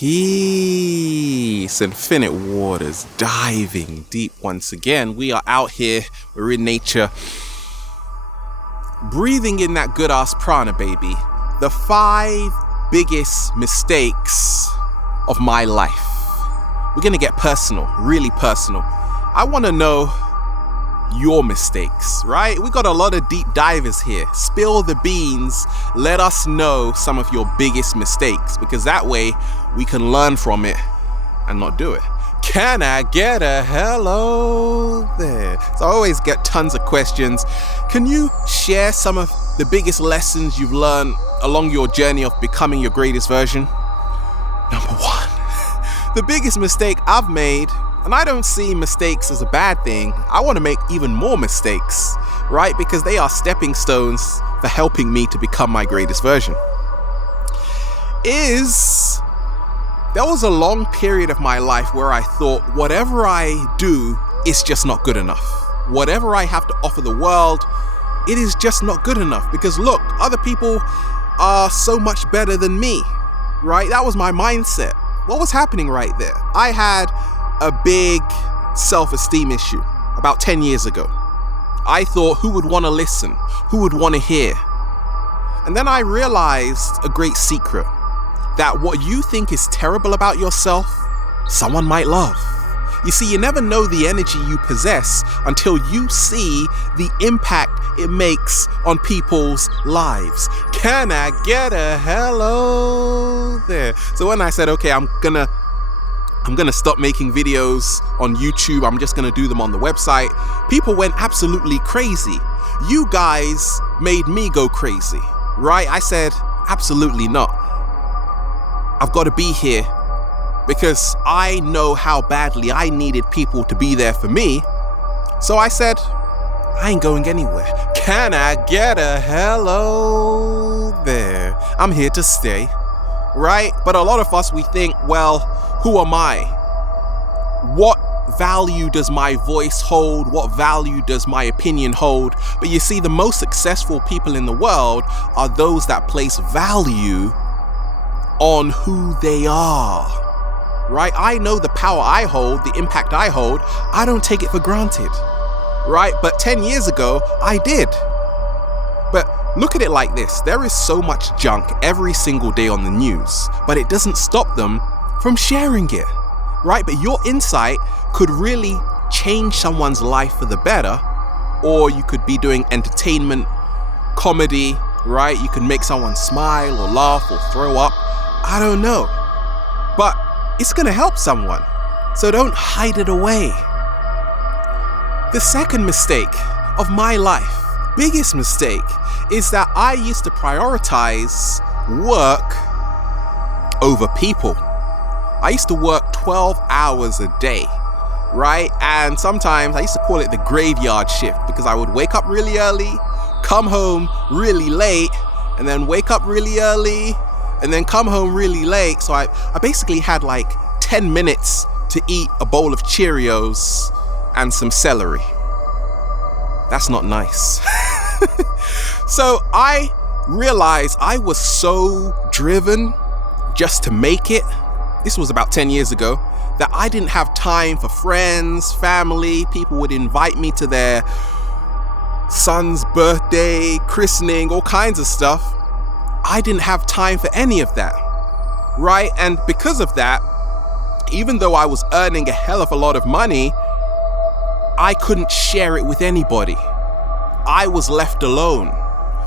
Peace, infinite waters, diving deep once again. We are out here, we're in nature, breathing in that good ass prana, baby. The 5 biggest mistakes of my life. We're gonna get personal, really personal. I wanna know your mistakes, right? We got a lot of deep divers here. Spill the beans. Let us know some of your biggest mistakes, because that way we can learn from it and not do it. Can I get a hello there? So I always get tons of questions. Can you share some of the biggest lessons you've learned along your journey of becoming your greatest version? Number 1, the biggest mistake I've made. And I don't see mistakes as a bad thing. I want to make even more mistakes, right? Because they are stepping stones for helping me to become my greatest version. There was a long period of my life where I thought whatever I do is just not good enough. Whatever I have to offer the world, it is just not good enough. Because look, other people are so much better than me, right? That was my mindset. What was happening right there? I had a big self-esteem issue about 10 years ago. I thought, who would want to listen? Who would want to hear? And then I realized a great secret, that what you think is terrible about yourself, someone might love. You see, you never know the energy you possess until you see the impact it makes on people's lives. Can I get a hello there? So when I said, okay, I'm gonna stop making videos on YouTube. I'm just gonna do them on the website. People went absolutely crazy. You guys made me go crazy, right? I said, absolutely not. I've got to be here because I know how badly I needed people to be there for me. So I said, I ain't going anywhere. Can I get a hello there? I'm here to stay, right? But a lot of us, we think, well, who am I? What value does my voice hold? What value does my opinion hold? But you see, the most successful people in the world are those that place value on who they are, right? I know the power I hold, the impact I hold. I don't take it for granted, right? But 10 years ago, I did. But look at it like this. There is so much junk every single day on the news, but it doesn't stop them from sharing it, right? But your insight could really change someone's life for the better, or you could be doing entertainment, comedy, right? You can make someone smile or laugh or throw up. I don't know, but it's gonna help someone, so don't hide it away. The second mistake of my life, biggest mistake, is that I used to prioritize work over people. I used to work 12 hours a day, right? And sometimes I used to call it the graveyard shift, because I would wake up really early, come home really late, and then wake up really early, and then come home really late. So I basically had like 10 minutes to eat a bowl of Cheerios and some celery. That's not nice. So I realized I was so driven just to make it. This was about 10 years ago, that I didn't have time for friends, family. People would invite me to their son's birthday, christening, all kinds of stuff. I didn't have time for any of that, right? And because of that, even though I was earning a hell of a lot of money, I couldn't share it with anybody. I was left alone.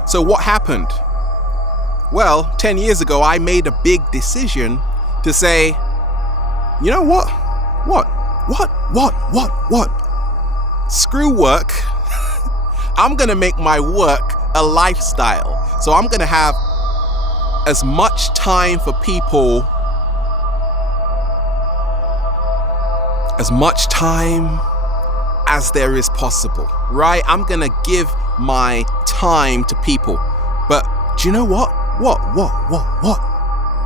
So what happened? Well, 10 years ago, I made a big decision to say, you know what? What? Screw work. I'm gonna make my work a lifestyle. So I'm gonna have as much time for people, as much time as there is possible, right? I'm gonna give my time to people. But do you know what? What?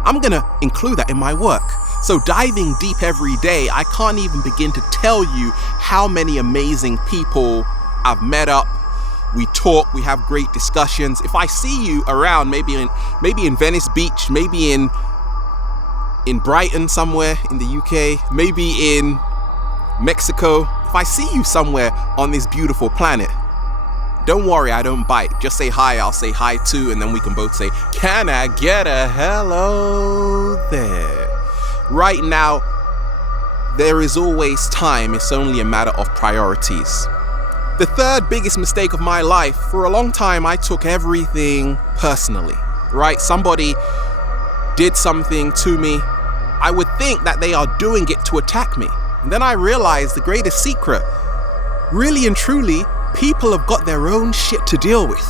I'm gonna include that in my work. So diving deep every day, I can't even begin to tell you how many amazing people I've met up. We talk, we have great discussions. If I see you around, maybe in Venice Beach, maybe in in Brighton somewhere in the UK, maybe in Mexico, if I see you somewhere on this beautiful planet, don't worry, I don't bite. Just say hi, I'll say hi too, and then we can both say, can I get a hello there? Right now, there is always time. It's only a matter of priorities. The third biggest mistake of my life, for a long time, I took everything personally, right? Somebody did something to me. I would think that they are doing it to attack me. And then I realized the greatest secret, really and truly, people have got their own shit to deal with,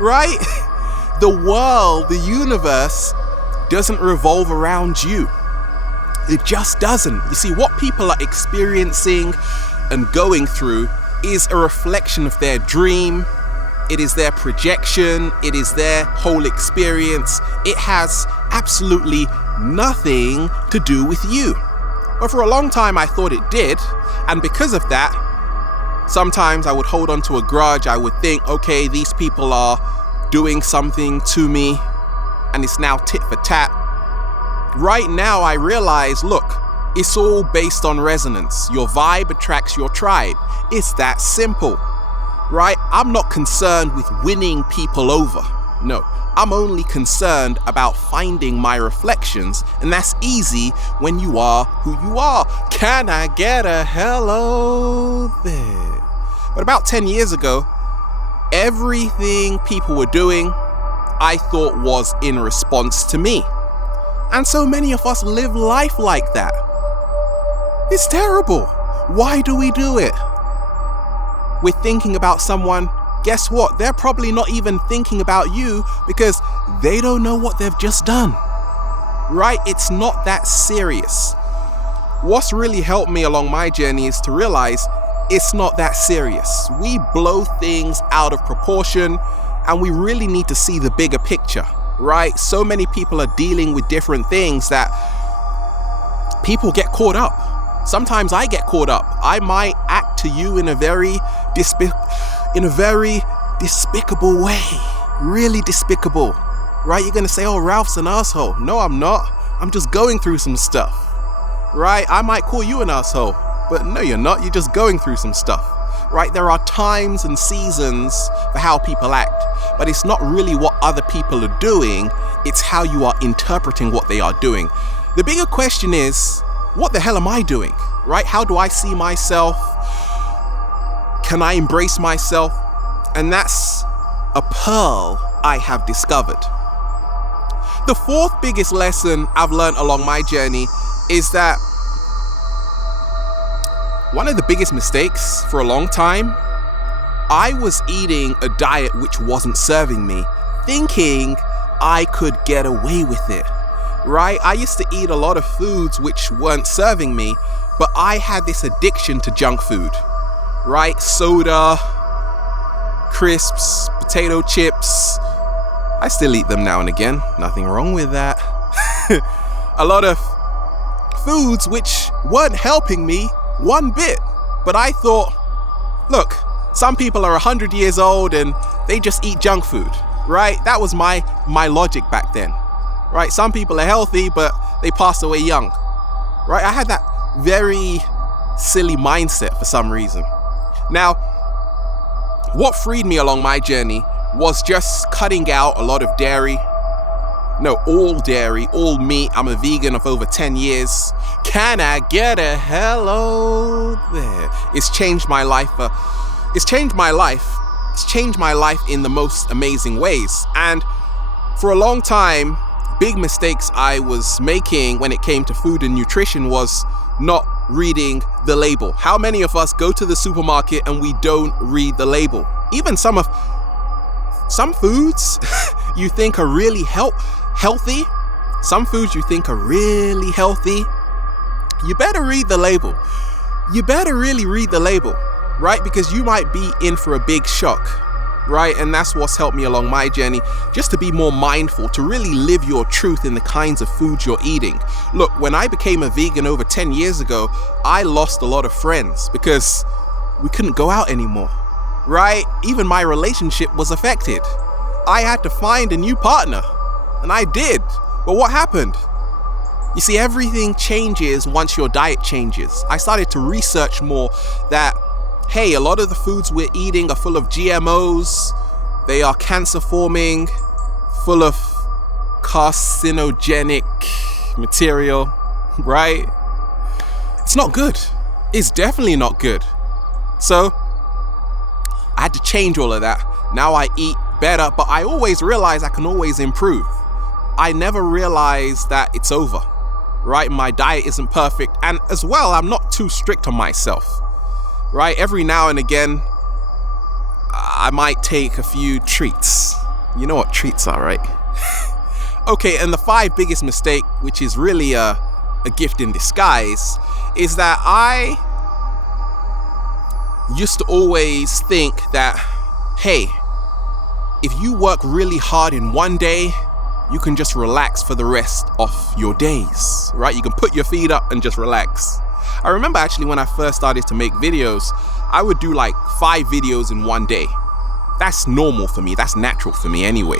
right? The world, the universe doesn't revolve around you. It just doesn't. You see, what people are experiencing and going through is a reflection of their dream. It is their projection. It is their whole experience. It has absolutely nothing to do with you. But for a long time, I thought it did. And because of that, sometimes I would hold on to a grudge. I would think, okay, these people are doing something to me, and it's now tit for tat. Right now, I realize, look, it's all based on resonance. Your vibe attracts your tribe. It's that simple, right? I'm not concerned with winning people over. No, I'm only concerned about finding my reflections, and that's easy when you are who you are. Can I get a hello there? But about 10 years ago, everything people were doing, I thought was in response to me. And so many of us live life like that. It's terrible. Why do we do it? We're thinking about someone. Guess what? They're probably not even thinking about you because they don't know what they've just done. Right? It's not that serious. What's really helped me along my journey is to realize it's not that serious. We blow things out of proportion, and we really need to see the bigger picture, right? So many people are dealing with different things that people get caught up. Sometimes I get caught up. I might act to you in a very despicable way. Really despicable, right? You're gonna say, oh, Ralph's an asshole. No, I'm not. I'm just going through some stuff, right? I might call you an asshole, but no, you're not. You're just going through some stuff, right? There are times and seasons for how people act, but it's not really what other people are doing. It's how you are interpreting what they are doing. The bigger question is, what the hell am I doing, right? How do I see myself? Can I embrace myself? And that's a pearl I have discovered. The fourth biggest lesson I've learned along my journey is that one of the biggest mistakes for a long time, I was eating a diet which wasn't serving me, thinking I could get away with it, right? I used to eat a lot of foods which weren't serving me, but I had this addiction to junk food, right? Soda, crisps, potato chips. I still eat them now and again. Nothing wrong with that. A lot of foods which weren't helping me one bit. But I thought, look, some people are 100 years old and they just eat junk food, right? That was my logic back then, right? Some people are healthy, but they pass away young, right? I had that very silly mindset for some reason. Now, what freed me along my journey was just cutting out a lot of dairy. No, all dairy, all meat. I'm a vegan of over 10 years. Can I get a hello there? It's changed my life. It's changed my life. It's changed my life in the most amazing ways. And for a long time, big mistakes I was making when it came to food and nutrition was not reading the label. How many of us go to the supermarket and we don't read the label? Even some foods you think are really healthy, some foods you think are really healthy, you better read the label. You better really read the label, right? Because you might be in for a big shock, right? And that's what's helped me along my journey, just to be more mindful, to really live your truth in the kinds of foods you're eating. Look, when I became a vegan over 10 years ago, I lost a lot of friends because we couldn't go out anymore, right? Even my relationship was affected. I had to find a new partner, and I did. But what happened? You see, everything changes once your diet changes. I started to research more that, hey, a lot of the foods we're eating are full of GMOs. They are cancer forming, full of carcinogenic material, right? It's not good. It's definitely not good. So I had to change all of that. Now I eat better, but I always realize I can always improve. I never realize that it's over, right? My diet isn't perfect. And as well, I'm not too strict on myself, right? Every now and again, I might take a few treats. You know what treats are, right? Okay, and the 5 biggest mistake, which is really a gift in disguise, is that I used to always think that, hey, if you work really hard in one day, you can just relax for the rest of your days, right? You can put your feet up and just relax. I remember actually when I first started to make videos, I would do like 5 videos in one day. That's normal for me. That's natural for me anyway.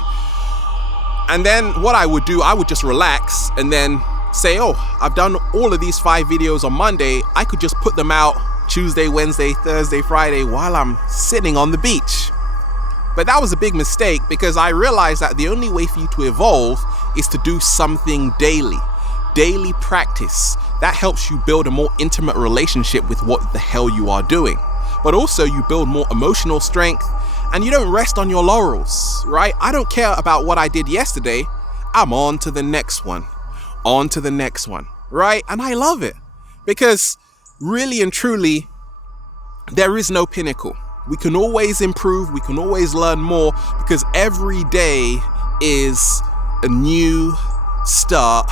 And then what I would do, I would just relax and then say, oh, I've done all of these 5 videos on Monday. I could just put them out Tuesday, Wednesday, Thursday, Friday while I'm sitting on the beach. But that was a big mistake because I realized that the only way for you to evolve is to do something daily. Daily practice. That helps you build a more intimate relationship with what the hell you are doing. But also you build more emotional strength and you don't rest on your laurels, right? I don't care about what I did yesterday. I'm on to the next one. On to the next one, right? And I love it because really and truly, there is no pinnacle. We can always improve. We can always learn more because every day is a new start,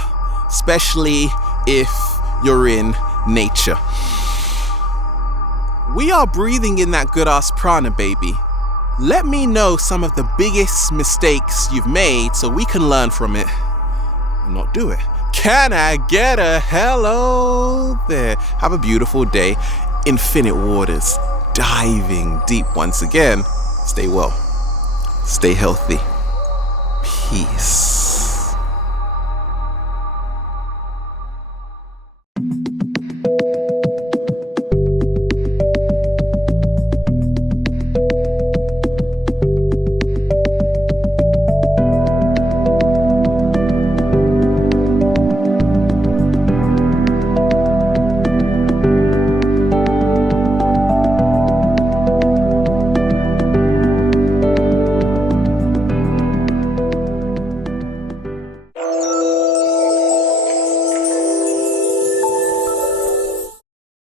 especially if you're in nature. We are breathing in that good ass prana, baby. Let me know some of the biggest mistakes you've made so we can learn from it and not do it. Can I get a hello there? Have a beautiful day. Infinite waters, diving deep once again. Stay well. Stay healthy. Peace.